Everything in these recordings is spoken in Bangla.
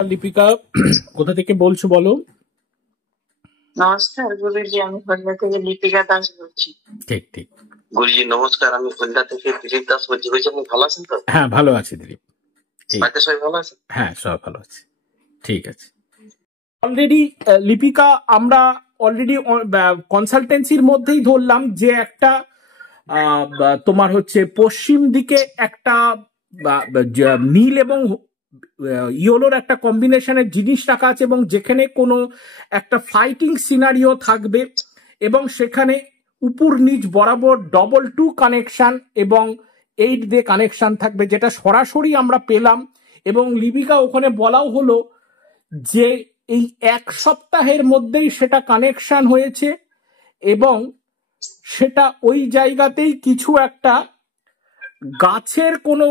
লিপিকা কোথা থেকে বলছো বলো? নমস্কার গুরুজি, আমি খুলনা থেকে লিপিকা দাস বলছি। ঠিক ঠিক। গুরুজি নমস্কার, আমি খুলনা থেকে দিলীপ দাস বলছি। বলছি আপনি ভালো আছেন তো? হ্যাঁ ভালো আছি দিলীপ। বাড়িতে সবাই ভালো আছে? হ্যাঁ সব ভালো আছে। ঠিক আছে। অলরেডি লিপিকা আমরা অলরেডি কনসালটেন্সির মধ্যেই ধরলাম যে একটা তোমার হচ্ছে পশ্চিম দিকে একটা নীল এবং ইয়েলোর একটা কম্বিনেশনের জিনিস রাখা আছে এবং যেখানে কোনো একটা ফাইটিং সিনারিও থাকবে এবং সেখানে উপর নিচ বরাবর 2 কানেকশন এবং 8 দিয়ে কানেকশন থাকবে, যেটা সরাসরি আমরা পেলাম। এবং লিপিকা ওখানে বলাও হলো যে এই 1 সপ্তাহের মধ্যেই সেটা কানেকশন হয়েছে এবং সেটা ওই জায়গাতেই কিছু একটা গাছের কোনো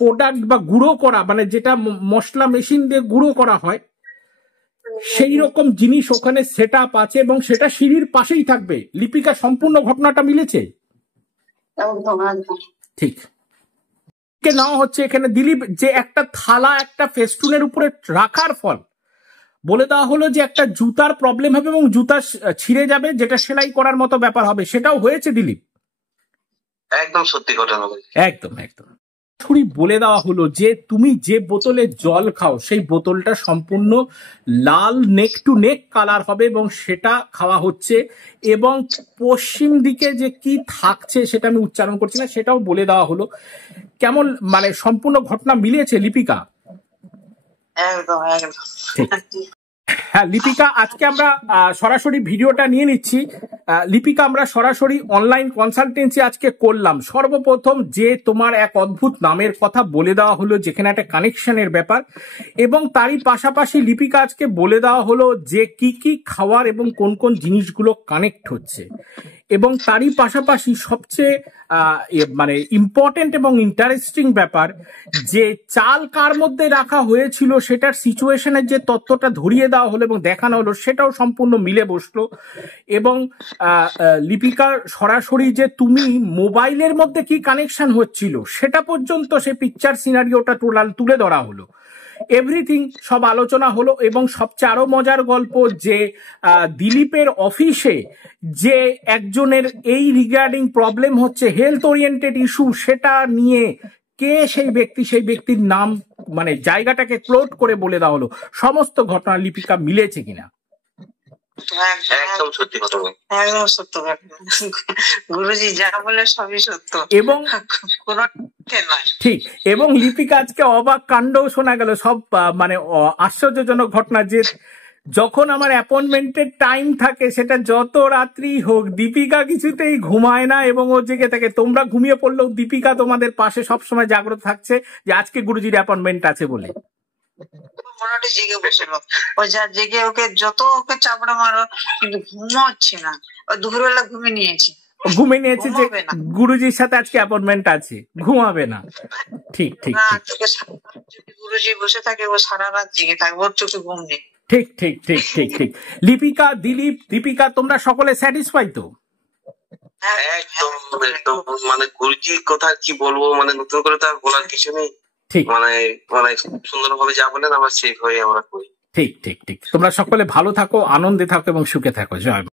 প্রোডাক্ট বা গুঁড়ো করা, মানে যেটা মশলা মেশিন দিয়ে গুঁড়ো করা হয় সেই রকম জিনিস ওখানে সেট আপ আছে এবং সেটা সিঁড়ির পাশেই থাকবে। লিপিকা সম্পূর্ণ ঘটনাটা মিলেছে? ঠিক। নেওয়া হচ্ছে এখানে দিলীপ যে একটা থালা একটা ফেস্টুনের উপরে রাখার ফল বলে দেওয়া হলো যে একটা জুতার প্রবলেম হবে এবং জুতা ছিঁড়ে যাবে, যেটা সেলাই করার মতো ব্যাপার হবে। সেটাও হয়েছে দিলীপ? একদম সত্যি ঘটনা। একদম একদম। বলে দেওয়া হলো যে তুমি যে বোতলে জল খাও সেই বোতলটা সম্পূর্ণ লাল নেক টু নেক কালার হবে এবং সেটা খাওয়া হচ্ছে। এবং পশ্চিম দিকে যে কি থাকছে সেটা আমি উচ্চারণ করছি না, সেটাও বলে দেওয়া হলো। কেমন মানে সম্পূর্ণ ঘটনা মিলেছে লিপিকা? একদম একদম। হ্যাঁ লিপিকা, আজকে আমরা সরাসরি ভিডিওটা নিয়ে নিচ্ছি। লিপিকা, আমরা সরাসরি অনলাইন কনসালটেন্সি আজকে করলাম। সর্বপ্রথম যে তোমার এক অদ্ভুত নামের কথা বলে দেওয়া হলো যেখানে একটা কানেকশনের ব্যাপার, এবং তারই পাশাপাশি লিপিকা আজকে বলে দেওয়া হলো যে কি কি খাওয়ার এবং কোন কোন জিনিসগুলো কানেক্ট হচ্ছে। এবং তারই পাশাপাশি সবচেয়ে মানে ইম্পর্টেন্ট এবং ইন্টারেস্টিং ব্যাপার যে চাল কার মধ্যে রাখা হয়েছিল সেটার সিচুয়েশনের যে তথ্যটা ধরিয়ে দেওয়া হলো এবং দেখানো হলো সেটাও সম্পূর্ণ মিলে বসলো। এবং লিপিকার সরাসরি যে তুমি মোবাইলের মধ্যে কি কানেকশন হচ্ছিল সেটা পর্যন্ত সে পিকচার সিনারিওটা তুলে ধরা হলো। এভরিথিং সব আলোচনা হলো। এবং সবচেয়ে আরো মজার গল্প যে দিলীপের অফিসে যে একজনের এই রিগার্ডিং প্রবলেম হচ্ছে, হেলথ ওরিয়েন্টেড ইস্যু, সেটা নিয়ে কে সেই ব্যক্তির নাম মানে জায়গাটাকে ক্লোজ করে বলে দেওয়া হলো। সমস্ত ঘটনা লিপিকা মিলেছে কিনা? একদম সত্যি কথা, একদম সত্য গুরুজি যা বলে সবই সত্য এবং ঠিক। এবং লিপিকা আজকে অবাক কাণ্ডও শোনা গেল, সব মানে আশ্চর্যজনক ঘটনা যে যখন আমার অ্যাপয়েন্টমেন্টের টাইম থাকে সেটা যত রাত্রি হোক দীপিকা কিছুতেই ঘুমায় না এবং ও জেগে থাকে। তোমরা ঘুমিয়ে পড়লেও দীপিকা তোমাদের পাশে সবসময় জাগ্রত থাকছে যে আজকে গুরুজির অ্যাপয়েন্টমেন্ট আছে বলে। মোটামুটি জেগে বসে ও যা জেগে ওকে যত ওকে চাপড়া মারো কিন্তু ঘুমাচ্ছে না। ও দুপুরবেলা ঘুমিয়ে নিয়েছে যে গুরুজির সাথে আজকে অ্যাপয়েন্টমেন্ট আছে, ঘুমাবে না। ঠিক ঠিক। গুরুজি বসে থাকে ও সারা রাত জেগে থাকবে, ওর চোখে ঘুম নেই। ঠিক ঠিক ঠিক ঠিক ঠিক। লিপিকা, দিলীপ, দীপিকা তোমরা সকলে স্যাটিসফাই তো? একদম একদম। মানে গুরুজির কথা কি বলবো, মানে নতুন করে তার বলার কিছু নেই। ঠিক, মানে সুন্দরভাবে যা বলেন আমরা সেইভাবে আমরা করি। ঠিক ঠিক ঠিক। তোমরা সকলে ভালো থাকো, আনন্দে থাকো এবং সুখে থাকো। জয়।